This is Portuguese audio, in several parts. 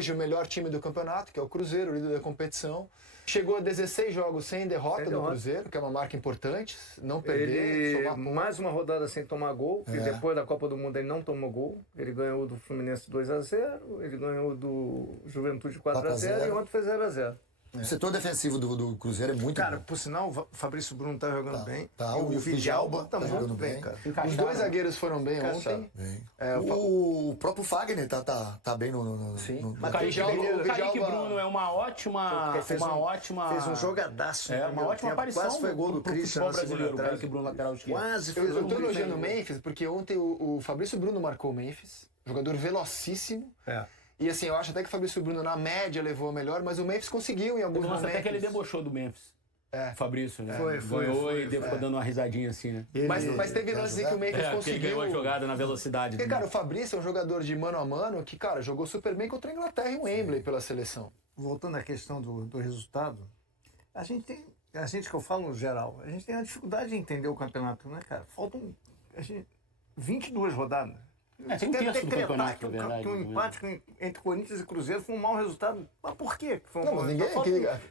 hoje o melhor time do campeonato, que é o Cruzeiro, o líder da competição. Chegou a 16 jogos sem derrota do Cruzeiro, que é uma marca importante, não perder. Ele, mais uma rodada sem tomar gol, porque depois da Copa do Mundo ele não tomou gol. Ele ganhou do Fluminense 2-0, ele ganhou do Juventude 4-0 e ontem foi 0-0. O setor defensivo do Cruzeiro é muito Cara, bom. por sinal, o Fabrício Bruno tá jogando bem. Tá, e o Vidalba tá jogando muito bem, bem. cara. Os dois zagueiros foram bem ontem. O próprio Fagner tá bem no... Sim. no... Mas O Kaique Bruno é uma ótima... Fez um jogadaço. Uma ótima aparição. Quase foi gol do Christian futebol brasileiro, o Kaique Bruno, lateral esquerdo. Quase foi Eu tô elogiando o Memphis, porque ontem o Fabrício Bruno marcou o Memphis. Jogador velocíssimo. E assim, eu acho até que o Fabrício Bruno, na média, levou a melhor, mas o Memphis conseguiu em alguns momentos. Até que ele debochou do Memphis. O Fabrício, né? Foi, ficou dando uma risadinha assim, né? Mas teve lances em que o Memphis conseguiu. Ele ganhou a jogada na velocidade. Porque, cara, o Fabrício é um jogador de mano a mano que, cara, jogou super bem contra a Inglaterra e o Wembley pela seleção. Voltando à questão do resultado, a gente que eu falo no geral, a gente tem a dificuldade de entender o campeonato, né, cara? Faltam 22 rodadas. Tem um terço do campeonato, na verdade. Que um empate entre Corinthians e Cruzeiro foi um mau resultado. Mas por quê? Foi um não, mau ninguém,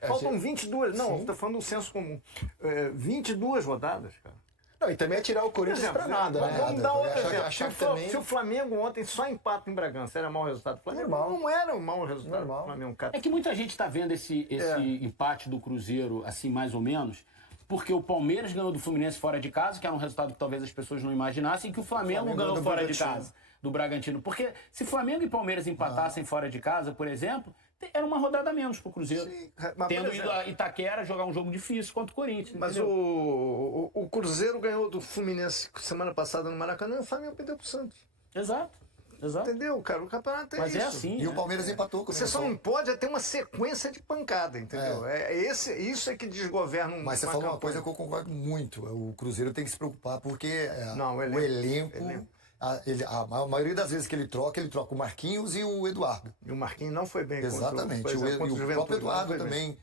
faltam 22. Não, estou falando do senso comum. 22 rodadas, cara. Não, e também é tirar o Corinthians pra nada, né? Vamos dar outro exemplo. Se o Flamengo ontem só empata em Bragança, era mau resultado do Flamengo? Não era um mau resultado do Flamengo, cara. É que muita gente está vendo esse empate do Cruzeiro, assim, mais ou menos, porque o Palmeiras ganhou do Fluminense fora de casa, que era um resultado que talvez as pessoas não imaginassem, e que o Flamengo ganhou fora de casa do Bragantino. Porque se Flamengo e Palmeiras empatassem fora de casa, por exemplo, era uma rodada a menos pro Cruzeiro. Sim, tendo ido a Itaquera jogar um jogo difícil contra o Corinthians. Mas o Cruzeiro ganhou do Fluminense semana passada no Maracanã e o Flamengo perdeu pro Santos. Exato. Entendeu, cara? O campeonato é Mas isso. é assim. E o Palmeiras empatou com o Você só não pode ter uma sequência de pancada, entendeu? Isso é que desgoverna um. Mas você falou uma coisa que eu concordo muito. O Cruzeiro tem que se preocupar porque o elenco a maioria das vezes que ele troca o Marquinhos e o Eduardo. E o Marquinhos não foi bem. Exatamente. O próprio Eduardo também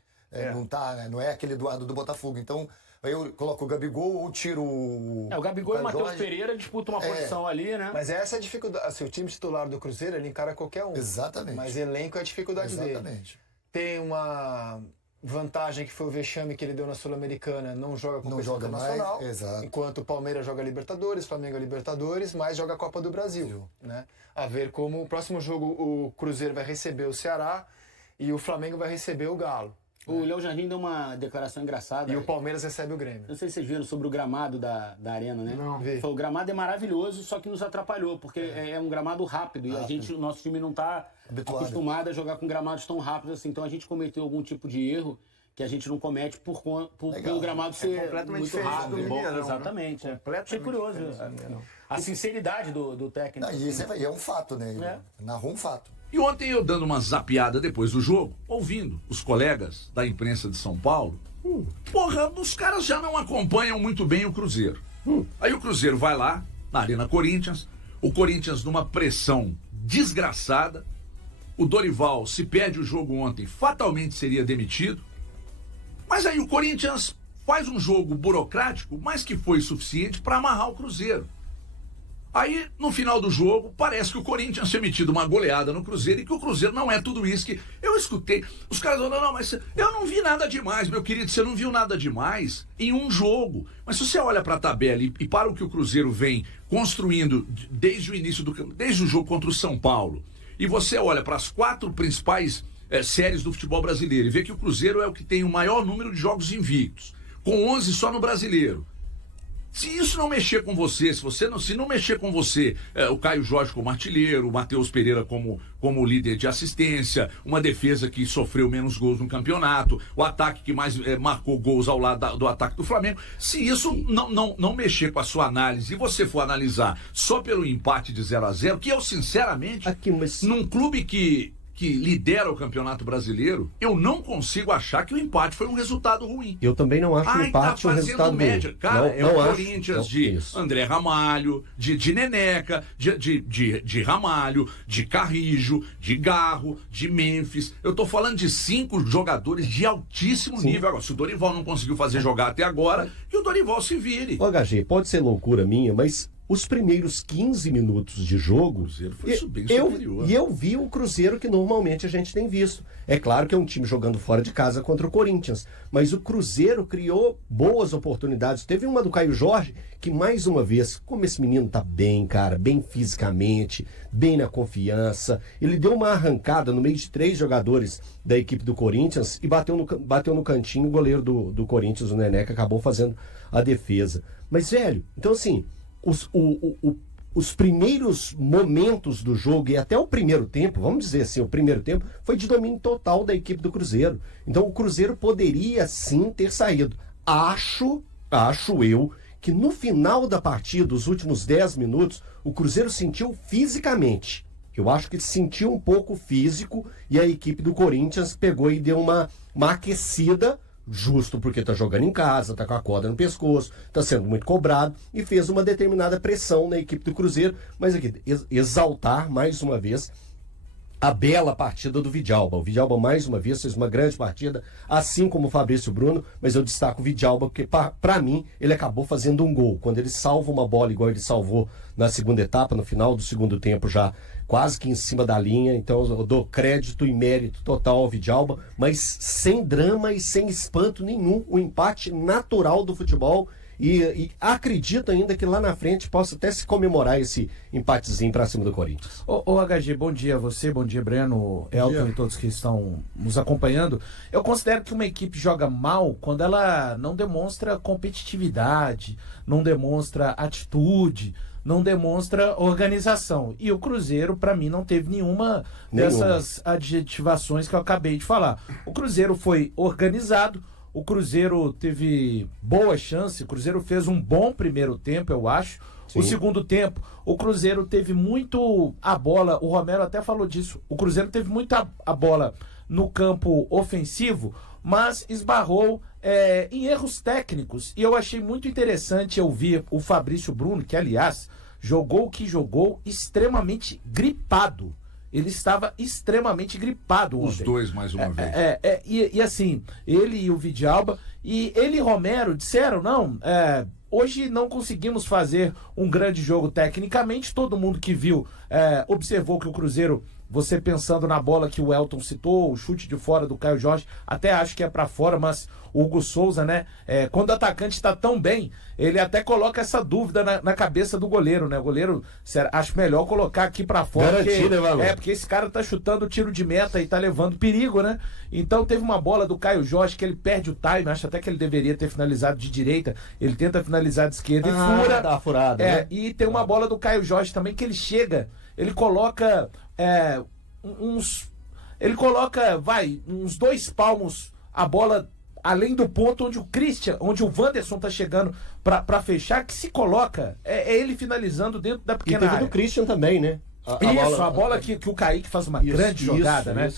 não é aquele Eduardo do Botafogo. Então, aí eu coloco o Gabigol ou tiro o Gabigol e o Matheus Pereira disputam uma posição ali, né? Mas essa é a dificuldade. Assim, o time titular do Cruzeiro, ele encara qualquer um. Exatamente. Mas elenco é a dificuldade dele. Tem uma vantagem que foi o vexame que ele deu na Sul-Americana, não joga competição internacional, enquanto o Palmeiras joga Libertadores, Flamengo Libertadores, mas joga a Copa do Brasil, né? A ver como o próximo jogo o Cruzeiro vai receber o Ceará e o Flamengo vai receber o Galo. O Léo Jardim deu uma declaração engraçada. E o Palmeiras recebe o Grêmio. Não sei se vocês viram sobre o gramado da arena, né? Não. Ele falou, o gramado é maravilhoso, só que nos atrapalhou, porque é um gramado rápido. E o nosso time não está acostumado a jogar com gramados tão rápidos assim. Então a gente cometeu algum tipo de erro que a gente não comete pelo gramado ser completamente muito rápido. Mineirão, exatamente. Né? Achei curioso. A sinceridade do técnico. E isso é um fato, né? Narrou um fato. E ontem eu dando uma zapeada depois do jogo, ouvindo os colegas da imprensa de São Paulo, os caras já não acompanham muito bem o Cruzeiro. Aí o Cruzeiro vai lá, na Arena Corinthians, o Corinthians numa pressão desgraçada, o Dorival, se perde o jogo ontem, fatalmente seria demitido, mas aí o Corinthians faz um jogo burocrático, mas que foi suficiente para amarrar o Cruzeiro. Aí, no final do jogo, parece que o Corinthians tinha metido uma goleada no Cruzeiro e que o Cruzeiro não é tudo isso que... Eu escutei, os caras falando, não, mas eu não vi nada demais, meu querido, você não viu nada demais em um jogo. Mas se você olha para a tabela e para o que o Cruzeiro vem construindo desde o início desde o jogo contra o São Paulo, e você olha para as 4 principais séries do futebol brasileiro e vê que o Cruzeiro é o que tem o maior número de jogos invictos, com 11 só no Brasileiro. Se isso não mexer com você, se não mexer com você, o Caio Jorge como artilheiro, o Matheus Pereira como líder de assistência, uma defesa que sofreu menos gols no campeonato, o ataque que mais marcou gols ao lado do ataque do Flamengo, se isso não mexer com a sua análise e você for analisar só pelo empate de 0-0, que eu sinceramente, num clube que lidera o Campeonato Brasileiro, eu não consigo achar que o empate foi um resultado ruim. Eu também não acho que o empate um resultado média. ruim. Cara, não o acho. Corinthians de André Ramalho, de Neneca, de Ramalho, de Carrijo, de Garro, de Memphis. Eu tô falando de 5 jogadores de altíssimo nível. Agora, se o Dorival não conseguiu fazer jogar até agora, que o Dorival se vire. O HG, pode ser loucura minha, mas os primeiros 15 minutos de jogo, o Cruzeiro foi bem superior. Eu vi o Cruzeiro que normalmente a gente tem visto. É claro que é um time jogando fora de casa contra o Corinthians, mas o Cruzeiro criou boas oportunidades. Teve uma do Caio Jorge, que mais uma vez, como esse menino tá bem, cara, bem fisicamente, bem na confiança, ele deu uma arrancada no meio de 3 jogadores da equipe do Corinthians e bateu no cantinho o goleiro do Corinthians, o Nené, que acabou fazendo a defesa. Mas, velho, então assim, os primeiros momentos do jogo e até o primeiro tempo, vamos dizer assim, o primeiro tempo foi de domínio total da equipe do Cruzeiro. Então o Cruzeiro poderia sim ter saído. Acho eu que no final da partida, os últimos 10 minutos, o Cruzeiro sentiu fisicamente. Eu acho que sentiu um pouco físico e a equipe do Corinthians pegou e deu uma aquecida, justo porque tá jogando em casa, tá com a corda no pescoço, tá sendo muito cobrado e fez uma determinada pressão na equipe do Cruzeiro. Mas aqui, exaltar mais uma vez a bela partida do Vidalba. O Vidalba mais uma vez fez uma grande partida, assim como o Fabrício Bruno, mas eu destaco o Vidalba porque para mim ele acabou fazendo um gol. Quando ele salva uma bola igual ele salvou na segunda etapa, no final do segundo tempo já, quase que em cima da linha, então eu dou crédito e mérito total ao Vidalba, mas sem drama e sem espanto nenhum, o empate natural do futebol e acredito ainda que lá na frente possa até se comemorar esse empatezinho pra cima do Corinthians. Ô HG, bom dia a você, bom dia Breno, Elton e todos que estão nos acompanhando. Eu considero que uma equipe joga mal quando ela não demonstra competitividade, não demonstra atitude, não demonstra organização. E o Cruzeiro, para mim, não teve nenhuma dessas adjetivações que eu acabei de falar. O Cruzeiro foi organizado, o Cruzeiro teve boa chance, o Cruzeiro fez um bom primeiro tempo, eu acho. Sim. O segundo tempo, o Cruzeiro teve muito a bola, o Romero até falou disso, o Cruzeiro teve muita a bola no campo ofensivo, mas esbarrou em erros técnicos. E eu achei muito interessante ouvir o Fabrício Bruno, que aliás jogou o que jogou extremamente gripado. Ele estava extremamente gripado ontem. Os dois, mais uma vez. E assim, ele e o Vidalba, e ele e Romero disseram, hoje não conseguimos fazer um grande jogo tecnicamente. Todo mundo que viu observou que o Cruzeiro, você pensando na bola que o Elton citou, o chute de fora do Caio Jorge, até acho que é pra fora, mas o Hugo Souza, quando o atacante está tão bem, ele até coloca essa dúvida na cabeça do goleiro, né? O goleiro, acho melhor colocar aqui pra fora. Porque esse cara tá chutando tiro de meta e tá levando perigo, né? Então teve uma bola do Caio Jorge que ele perde o time, acho até que ele deveria ter finalizado de direita, ele tenta finalizar de esquerda e fura. Tá furado, né? E tem uma bola do Caio Jorge também que ele chega, ele coloca uns 2 palmos a bola além do ponto onde o Wanderson tá chegando pra fechar, que se coloca, ele finalizando dentro da pequena área. E teve do Christian também, né? A bola que o Kaique faz uma grande jogada, né?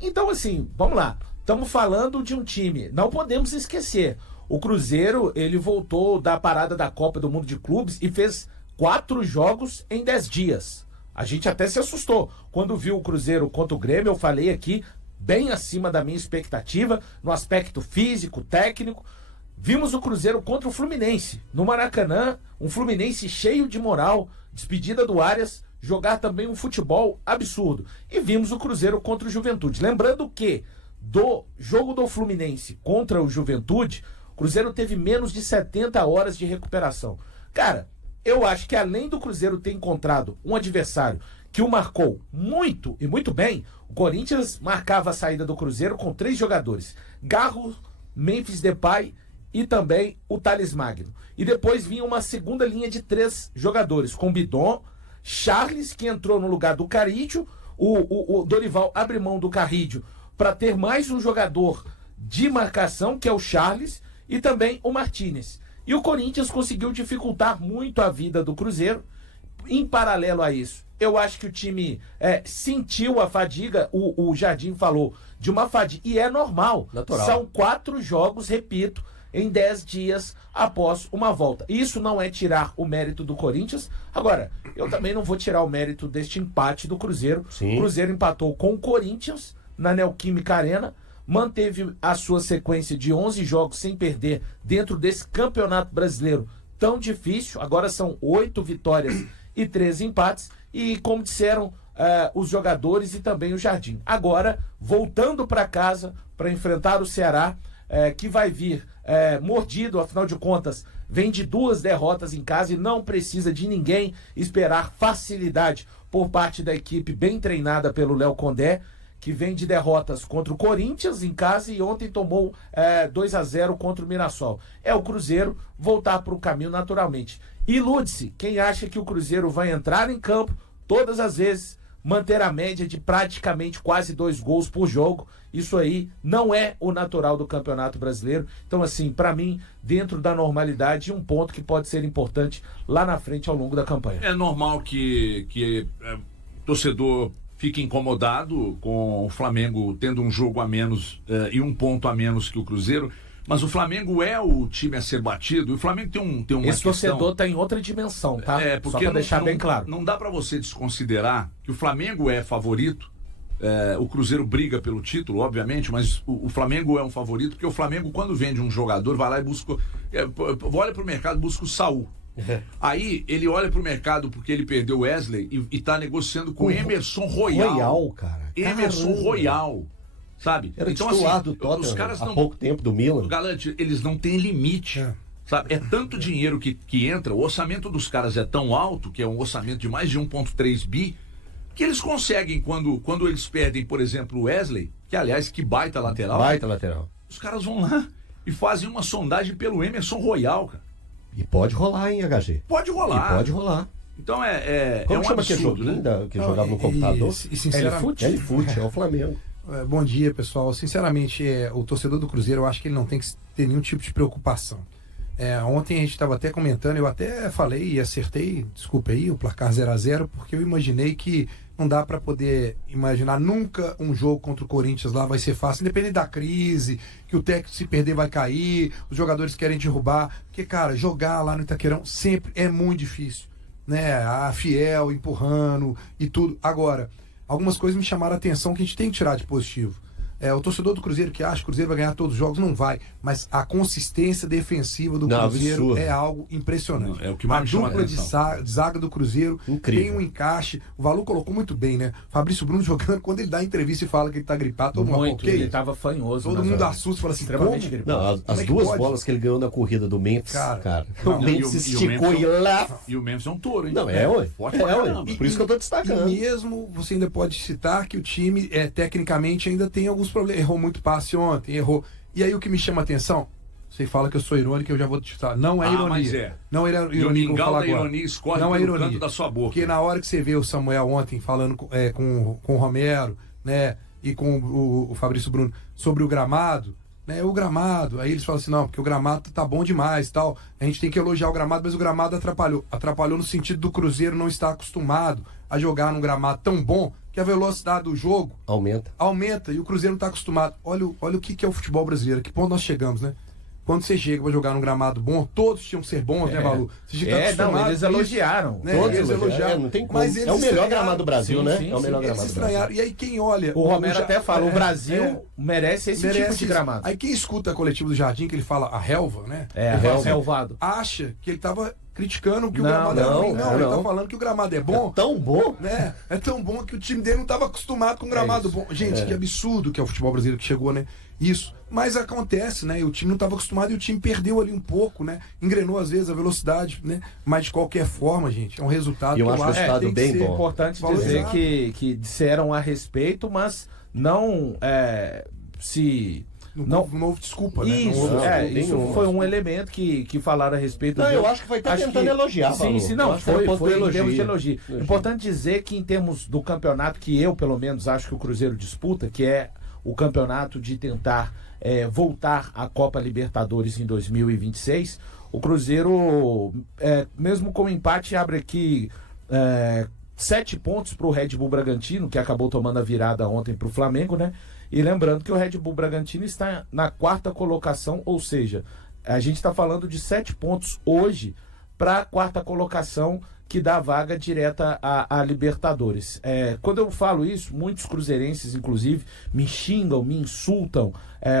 Então, assim, vamos lá. Estamos falando de um time. Não podemos esquecer. O Cruzeiro, ele voltou da parada da Copa do Mundo de Clubes e fez 4 jogos em 10 dias. A gente até se assustou. Quando viu o Cruzeiro contra o Grêmio, eu falei aqui, bem acima da minha expectativa, no aspecto físico, técnico. Vimos o Cruzeiro contra o Fluminense, no Maracanã, um Fluminense cheio de moral, despedida do Arias, jogar também um futebol absurdo. E vimos o Cruzeiro contra o Juventude. Lembrando que do jogo do Fluminense contra o Juventude, o Cruzeiro teve menos de 70 horas de recuperação. Cara, eu acho que além do Cruzeiro ter encontrado um adversário que o marcou muito e muito bem, o Corinthians marcava a saída do Cruzeiro com 3 jogadores: Garro, Memphis Depay e também o Thales Magno. E depois vinha uma segunda linha de 3 jogadores, com Bidon, Charles, que entrou no lugar do Carrídio, o Dorival abre mão do Carrídio para ter mais um jogador de marcação, que é o Charles, e também o Martínez. E o Corinthians conseguiu dificultar muito a vida do Cruzeiro. Em paralelo a isso, eu acho que o time sentiu a fadiga, o Jardim falou de uma fadiga, e é normal. Natural. São 4 jogos, repito, em 10 dias após uma volta. Isso não é tirar o mérito do Corinthians. Agora, eu também não vou tirar o mérito deste empate do Cruzeiro. Sim. O Cruzeiro empatou com o Corinthians na Neoquímica Arena, manteve a sua sequência de 11 jogos sem perder dentro desse campeonato brasileiro tão difícil. Agora são 8 vitórias e 13 empates. E como disseram os jogadores e também o Jardim. Agora, voltando para casa para enfrentar o Ceará, que vai vir mordido, afinal de contas, vem de 2 derrotas em casa e não precisa de ninguém esperar facilidade por parte da equipe bem treinada pelo Léo Condé, que vem de derrotas contra o Corinthians em casa e ontem tomou 2-0 contra o Mirassol. É o Cruzeiro voltar para o caminho naturalmente. Ilude-se quem acha que o Cruzeiro vai entrar em campo todas as vezes, manter a média de praticamente quase 2 gols por jogo. Isso aí não é o natural do Campeonato Brasileiro. Então, assim, para mim, dentro da normalidade, um ponto que pode ser importante lá na frente ao longo da campanha. É normal que torcedor fique incomodado com o Flamengo tendo um jogo a menos e um ponto a menos que o Cruzeiro. Mas o Flamengo é o time a ser batido. E o Flamengo tem uma questão... Esse torcedor está em outra dimensão, tá? Porque só para deixar bem claro. Não dá para você desconsiderar que o Flamengo é favorito. O Cruzeiro briga pelo título, obviamente, mas o Flamengo é um favorito, porque o Flamengo, quando vende um jogador, vai lá e busca... olha para o mercado e busca o Saul. Aí ele olha para o mercado porque ele perdeu o Wesley e está negociando com Emerson Royal. Royal, cara. Emerson Royal. Sabe? Era então, titular assim, do Tottenham os caras há pouco tempo, do Milan. Galante, eles não têm limite. Sabe? É tanto dinheiro que entra, o orçamento dos caras é tão alto, que é um orçamento de mais de 1,3 bi, que eles conseguem, quando eles perdem, por exemplo, o Wesley, que aliás, que baita lateral. Baita lateral. Os caras vão lá e fazem uma sondagem pelo Emerson Royal, cara. E pode rolar, hein, HG? Pode rolar. E pode rolar. Então Como um chama absurdo, aquele joguinho que jogava no computador? L-Foot, é o Flamengo. Bom dia, pessoal. Sinceramente, o torcedor do Cruzeiro, eu acho que ele não tem que ter nenhum tipo de preocupação. Ontem a gente estava até comentando, eu até falei e acertei, desculpa aí, o placar 0-0, porque eu imaginei que não dá para poder imaginar nunca um jogo contra o Corinthians lá vai ser fácil, independente da crise, que o técnico se perder vai cair, os jogadores querem derrubar, porque, cara, jogar lá no Itaquerão sempre é muito difícil, né? A Fiel empurrando e tudo. Agora, algumas coisas me chamaram a atenção que a gente tem que tirar de positivo. O torcedor do Cruzeiro que acha que o Cruzeiro vai ganhar todos os jogos, não vai. Mas a consistência defensiva do Cruzeiro absurdo. É algo impressionante. É o que mais a dupla de zaga do Cruzeiro incrível. Tem um encaixe. O Valu colocou muito bem, né? Fabrício Bruno jogando, quando ele dá entrevista e fala que ele tá gripado, todo mundo ele estava fanhoso. Todo mundo assusta e fala assim, extremamente gripado. Não, as duas bolas que ele ganhou na corrida do Memphis, cara. O Memphis esticou e lá. E o Memphis é um touro, hein? Não, ué. Por isso que eu tô destacando. E mesmo você ainda pode citar que o time, tecnicamente, ainda tem alguns problemas. Errou muito passe ontem, errou. E aí o que me chama a atenção, você fala que eu sou irônico, eu já vou te citar. Não é ironia. Mas é. Não é ironia que eu vou falar agora. Ironia escorre não é ironia. Canto da sua boca. Porque na hora que você vê o Samuel ontem falando com o Romero, né, e com o Fabrício Bruno sobre o gramado, né, o gramado, aí eles falam assim, não, porque o gramado tá bom demais, tal. A gente tem que elogiar o gramado, mas o gramado atrapalhou no sentido do Cruzeiro não estar acostumado a jogar num gramado tão bom que a velocidade do jogo aumenta e o Cruzeiro não está acostumado. Olha o que é o futebol brasileiro, que ponto nós chegamos, né? Quando você chega para jogar num gramado bom, todos tinham que ser bons, né, Balu? Eles elogiaram. Né? Todos eles elogiaram. Não tem como. Mas é o melhor gramado do Brasil, né? É o melhor gramado do Brasil. E aí quem olha... O Romero até fala, o Brasil merece esse tipo de gramado. Aí quem escuta a coletiva do Jardim, que ele fala a relva, né? Relvado. Acha que ele estava criticando que o gramado é ruim. Não, ele tá falando que o gramado é bom. É tão bom. Né? É tão bom que o time dele não estava acostumado com um gramado bom. Gente, que absurdo que é o futebol brasileiro que chegou, né? Isso. Mas acontece, né? O time não estava acostumado e o time perdeu ali um pouco, né? Engrenou às vezes a velocidade, né? Mas de qualquer forma, gente, é um resultado que eu acho resultado bem bom. É importante dizer que disseram a respeito, mas não se... Não houve desculpa, né? Isso foi um elemento que falaram a respeito. Eu acho que foi até tentando elogiar. Sim, não, foi em termos de elogio. Importante dizer que em termos do campeonato que eu, pelo menos, acho que o Cruzeiro disputa, que é o campeonato de tentar voltar à Copa Libertadores em 2026, o Cruzeiro, mesmo com o empate, abre aqui 7 pontos para o Red Bull Bragantino, que acabou tomando a virada ontem para o Flamengo, né? E lembrando que o Red Bull Bragantino está na 4ª colocação, ou seja, a gente está falando de 7 pontos hoje para a 4ª colocação, que dá vaga direta à Libertadores. Quando eu falo isso, muitos cruzeirenses, inclusive, me xingam, me insultam.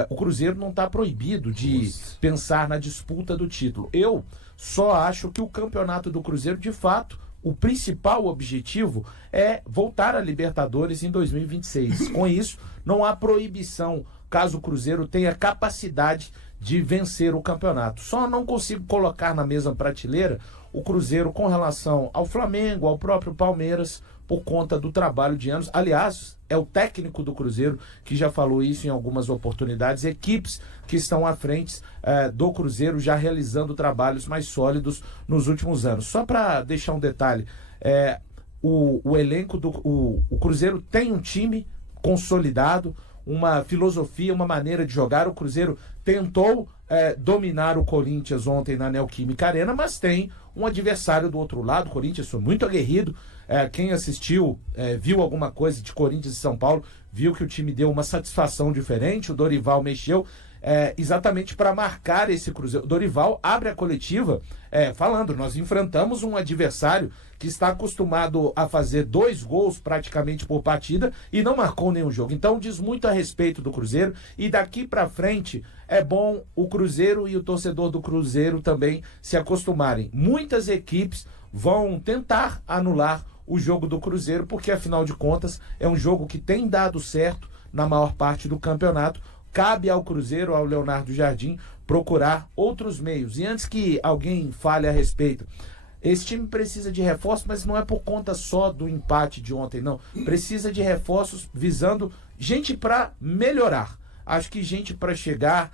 O Cruzeiro não está proibido de pensar na disputa do título. Eu só acho que o campeonato do Cruzeiro, de fato, o principal objetivo é voltar à Libertadores em 2026. Com isso, não há proibição caso o Cruzeiro tenha capacidade de vencer o campeonato. Só não consigo colocar na mesma prateleira o Cruzeiro com relação ao Flamengo, ao próprio Palmeiras, por conta do trabalho de anos. Aliás, é o técnico do Cruzeiro que já falou isso em algumas oportunidades, equipes que estão à frente do Cruzeiro já realizando trabalhos mais sólidos nos últimos anos. Só para deixar um detalhe, o elenco o Cruzeiro tem um time consolidado, uma filosofia, uma maneira de jogar. O Cruzeiro tentou dominar o Corinthians ontem na Neoquímica Arena, mas tem um adversário do outro lado. O Corinthians foi muito aguerrido. Quem assistiu, viu alguma coisa de Corinthians e São Paulo, viu que o time deu uma satisfação diferente. O Dorival mexeu exatamente para marcar esse Cruzeiro. O Dorival abre a coletiva falando: nós enfrentamos um adversário que está acostumado a fazer 2 gols praticamente por partida e não marcou nenhum jogo. Então diz muito a respeito do Cruzeiro, e daqui para frente é bom o Cruzeiro e o torcedor do Cruzeiro também se acostumarem. Muitas equipes vão tentar anular o jogo do Cruzeiro, porque afinal de contas é um jogo que tem dado certo na maior parte do campeonato. Cabe ao Cruzeiro, ao Leonardo Jardim, procurar outros meios. E antes que alguém fale a respeito, esse time precisa de reforços, mas não é por conta só do empate de ontem, não. Precisa de reforços visando gente para melhorar. Acho que gente para chegar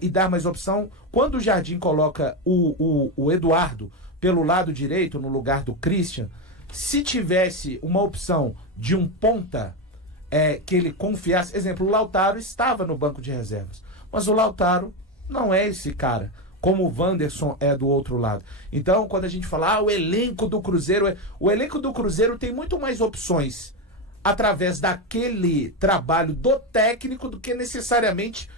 e dar mais opção. Quando o Jardim coloca o Eduardo pelo lado direito, no lugar do Christian, se tivesse uma opção de um ponta que ele confiasse... Exemplo, o Lautaro estava no banco de reservas, mas o Lautaro não é esse cara, como o Wanderson é do outro lado. Então, quando a gente fala, o elenco do Cruzeiro... O elenco do Cruzeiro tem muito mais opções através daquele trabalho do técnico do que necessariamente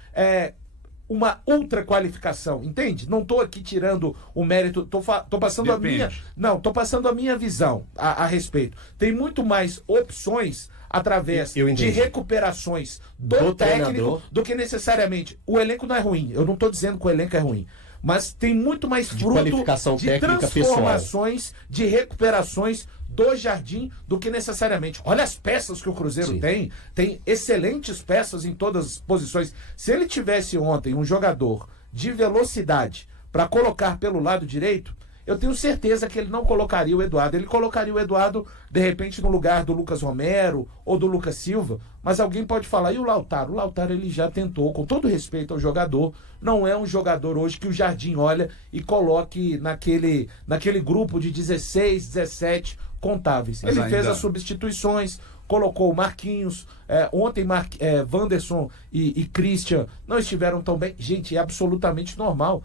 uma ultra qualificação, entende? Não estou aqui tirando o mérito, tô passando tô passando a minha visão a respeito. Tem muito mais opções através de recuperações do técnico do que necessariamente. O elenco não é ruim, eu não estou dizendo que o elenco é ruim, mas tem muito mais fruto de transformações, de recuperações do Jardim do que necessariamente. Olha as peças que o Cruzeiro tem excelentes peças em todas as posições. Se ele tivesse ontem um jogador de velocidade para colocar pelo lado direito, eu tenho certeza que ele não colocaria o Eduardo. Ele colocaria o Eduardo, de repente, no lugar do Lucas Romero ou do Lucas Silva. Mas alguém pode falar, e o Lautaro? O Lautaro, ele já tentou, com todo respeito ao jogador, não é um jogador hoje que o Jardim olha e coloque naquele grupo de 16, 17 contáveis. Mas ele fez as substituições, colocou o Marquinhos, ontem Wanderson e Christian não estiveram tão bem. Gente, é absolutamente normal.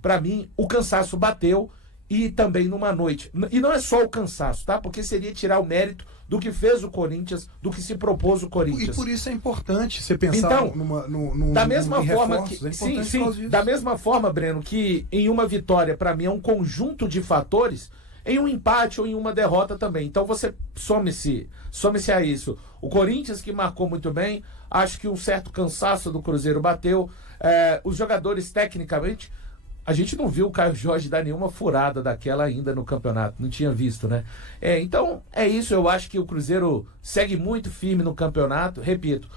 Para mim, o cansaço bateu, e também numa noite. E não é só o cansaço, tá? Porque seria tirar o mérito do que fez o Corinthians, do que se propôs o Corinthians. E por isso é importante você pensar da mesma forma que, da mesma forma, Breno, que em uma vitória, para mim, é um conjunto de fatores, em um empate ou em uma derrota também. Então você some-se a isso. O Corinthians, que marcou muito bem, acho que um certo cansaço do Cruzeiro bateu. Os jogadores, tecnicamente, a gente não viu o Caio Jorge dar nenhuma furada daquela ainda no campeonato. Não tinha visto, né? Então, é isso. Eu acho que o Cruzeiro segue muito firme no campeonato. Repito,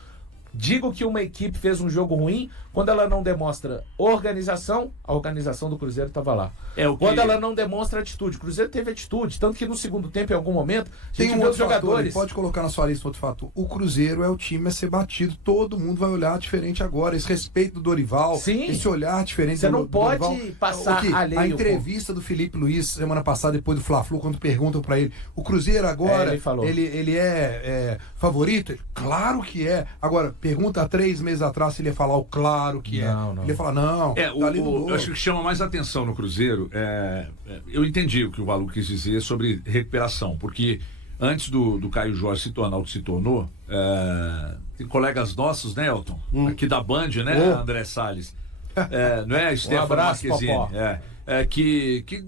digo que uma equipe fez um jogo ruim quando ela não demonstra organização. A organização do Cruzeiro estava lá. Quando ela não demonstra atitude. O Cruzeiro teve atitude, tanto que no segundo tempo, em algum momento, tem um outro jogadores. Pode colocar na sua lista outro fato. O Cruzeiro é o time a ser batido. Todo mundo vai olhar diferente agora. Esse respeito do Dorival, esse olhar diferente do Dorival. Você não pode passar alheio. A entrevista do Felipe Luiz semana passada, depois do Fla-Flu, quando perguntam para ele, o Cruzeiro agora, ele é favorito? Claro que é. Agora, pergunta há 3 meses atrás se ele ia falar o claro que não. Ele ia falar, não. Eu acho que chama mais atenção no Cruzeiro. Eu entendi o que o Valu quis dizer sobre recuperação, porque antes do Caio Jorge se tornar o que se tornou, tem colegas nossos, né, Elton? Aqui da Band, né, André Salles? Não é? Stefano Marquezine. Que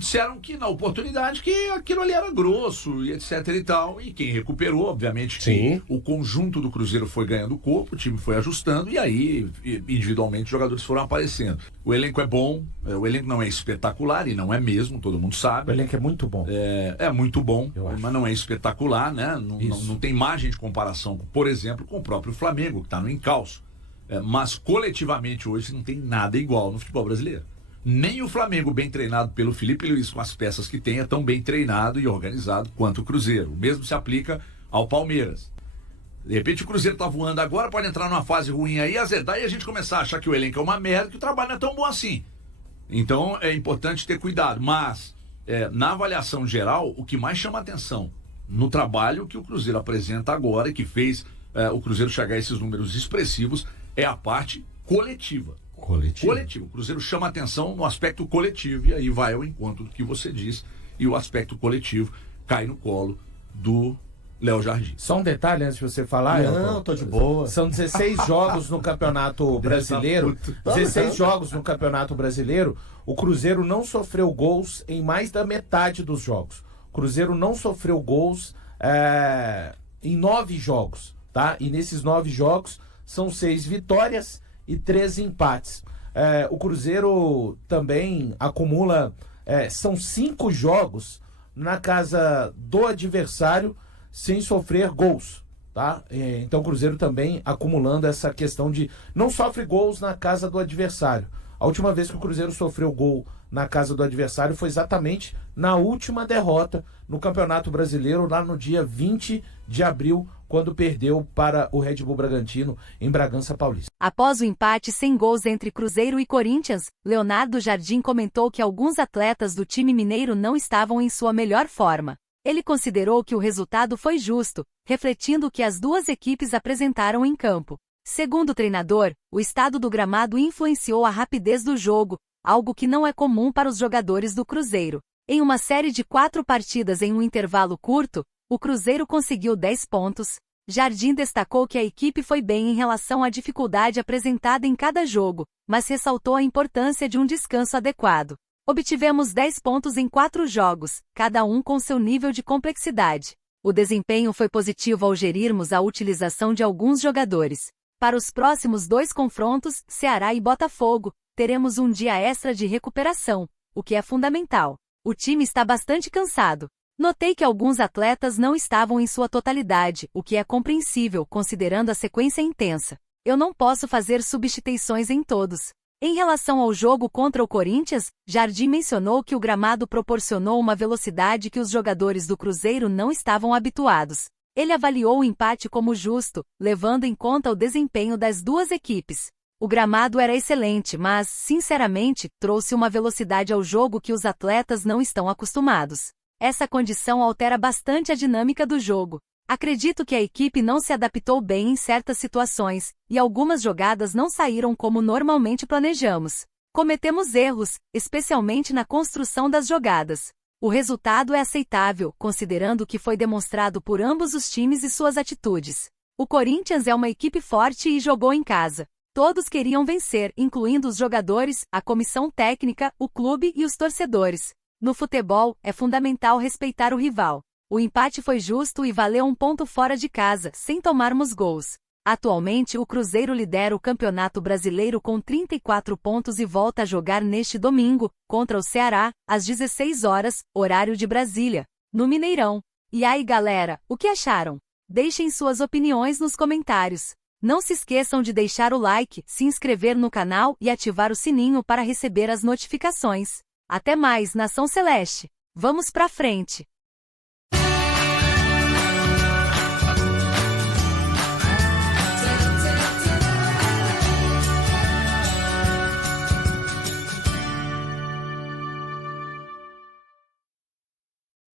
disseram que na oportunidade que aquilo ali era grosso e etc e tal. E quem recuperou, obviamente, Sim. o conjunto do Cruzeiro foi ganhando corpo, o time foi ajustando e aí, individualmente, os jogadores foram aparecendo. O elenco é bom, o elenco não é espetacular e não é mesmo, todo mundo sabe. O elenco é muito bom. É muito bom, mas não é espetacular, né? Não tem margem de comparação, por exemplo, com o próprio Flamengo, que está no encalço. Mas coletivamente hoje não tem nada igual no futebol brasileiro. Nem o Flamengo, bem treinado pelo Felipe Luiz, com as peças que tem, é tão bem treinado e organizado quanto o Cruzeiro. O mesmo se aplica ao Palmeiras. De repente o Cruzeiro tá voando agora, pode entrar numa fase ruim aí, azedar e a gente começar a achar que o elenco é uma merda, que o trabalho não é tão bom assim. Então é importante ter cuidado. Mas, na avaliação geral, o que mais chama atenção no trabalho que o Cruzeiro apresenta agora e que fez o Cruzeiro chegar a esses números expressivos é a parte coletiva. Coletivo. O Cruzeiro chama atenção no aspecto coletivo e aí vai ao encontro do que você diz e o aspecto coletivo cai no colo do Léo Jardim. Só um detalhe antes de você falar. Não, tô de boa. São 16 jogos no Campeonato Brasileiro. 16 jogos no Campeonato Brasileiro. O Cruzeiro não sofreu gols em mais da metade dos jogos. O Cruzeiro não sofreu gols em 9 jogos, tá? E nesses 9 jogos são 6 vitórias e 3 empates. O Cruzeiro também acumula, são 5 jogos na casa do adversário sem sofrer gols, tá? Então o Cruzeiro também acumulando essa questão de não sofre gols na casa do adversário. A última vez que o Cruzeiro sofreu gol na casa do adversário foi exatamente na última derrota no Campeonato Brasileiro, lá no dia 20 de abril, quando perdeu para o Red Bull Bragantino em Bragança Paulista. Após o empate sem gols entre Cruzeiro e Corinthians, Leonardo Jardim comentou que alguns atletas do time mineiro não estavam em sua melhor forma. Ele considerou que o resultado foi justo, refletindo o que as duas equipes apresentaram em campo. Segundo o treinador, o estado do gramado influenciou a rapidez do jogo, algo que não é comum para os jogadores do Cruzeiro. Em uma série de 4 partidas em um intervalo curto, o Cruzeiro conseguiu 10 pontos. Jardim destacou que a equipe foi bem em relação à dificuldade apresentada em cada jogo, mas ressaltou a importância de um descanso adequado. Obtivemos 10 pontos em 4 jogos, cada um com seu nível de complexidade. O desempenho foi positivo ao gerirmos a utilização de alguns jogadores. Para os próximos 2 confrontos, Ceará e Botafogo, teremos um dia extra de recuperação, o que é fundamental. O time está bastante cansado. Notei que alguns atletas não estavam em sua totalidade, o que é compreensível considerando a sequência intensa. Eu não posso fazer substituições em todos. Em relação ao jogo contra o Corinthians, Jardim mencionou que o gramado proporcionou uma velocidade que os jogadores do Cruzeiro não estavam habituados. Ele avaliou o empate como justo, levando em conta o desempenho das duas equipes. O gramado era excelente, mas, sinceramente, trouxe uma velocidade ao jogo que os atletas não estão acostumados. Essa condição altera bastante a dinâmica do jogo. Acredito que a equipe não se adaptou bem em certas situações, e algumas jogadas não saíram como normalmente planejamos. Cometemos erros, especialmente na construção das jogadas. O resultado é aceitável, considerando o que foi demonstrado por ambos os times e suas atitudes. O Corinthians é uma equipe forte e jogou em casa. Todos queriam vencer, incluindo os jogadores, a comissão técnica, o clube e os torcedores. No futebol, é fundamental respeitar o rival. O empate foi justo e valeu um ponto fora de casa, sem tomarmos gols. Atualmente, o Cruzeiro lidera o Campeonato Brasileiro com 34 pontos e volta a jogar neste domingo, contra o Ceará, às 16 horas, horário de Brasília, no Mineirão. E aí, galera, o que acharam? Deixem suas opiniões nos comentários. Não se esqueçam de deixar o like, se inscrever no canal e ativar o sininho para receber as notificações. Até mais, Nação Celeste! Vamos pra frente!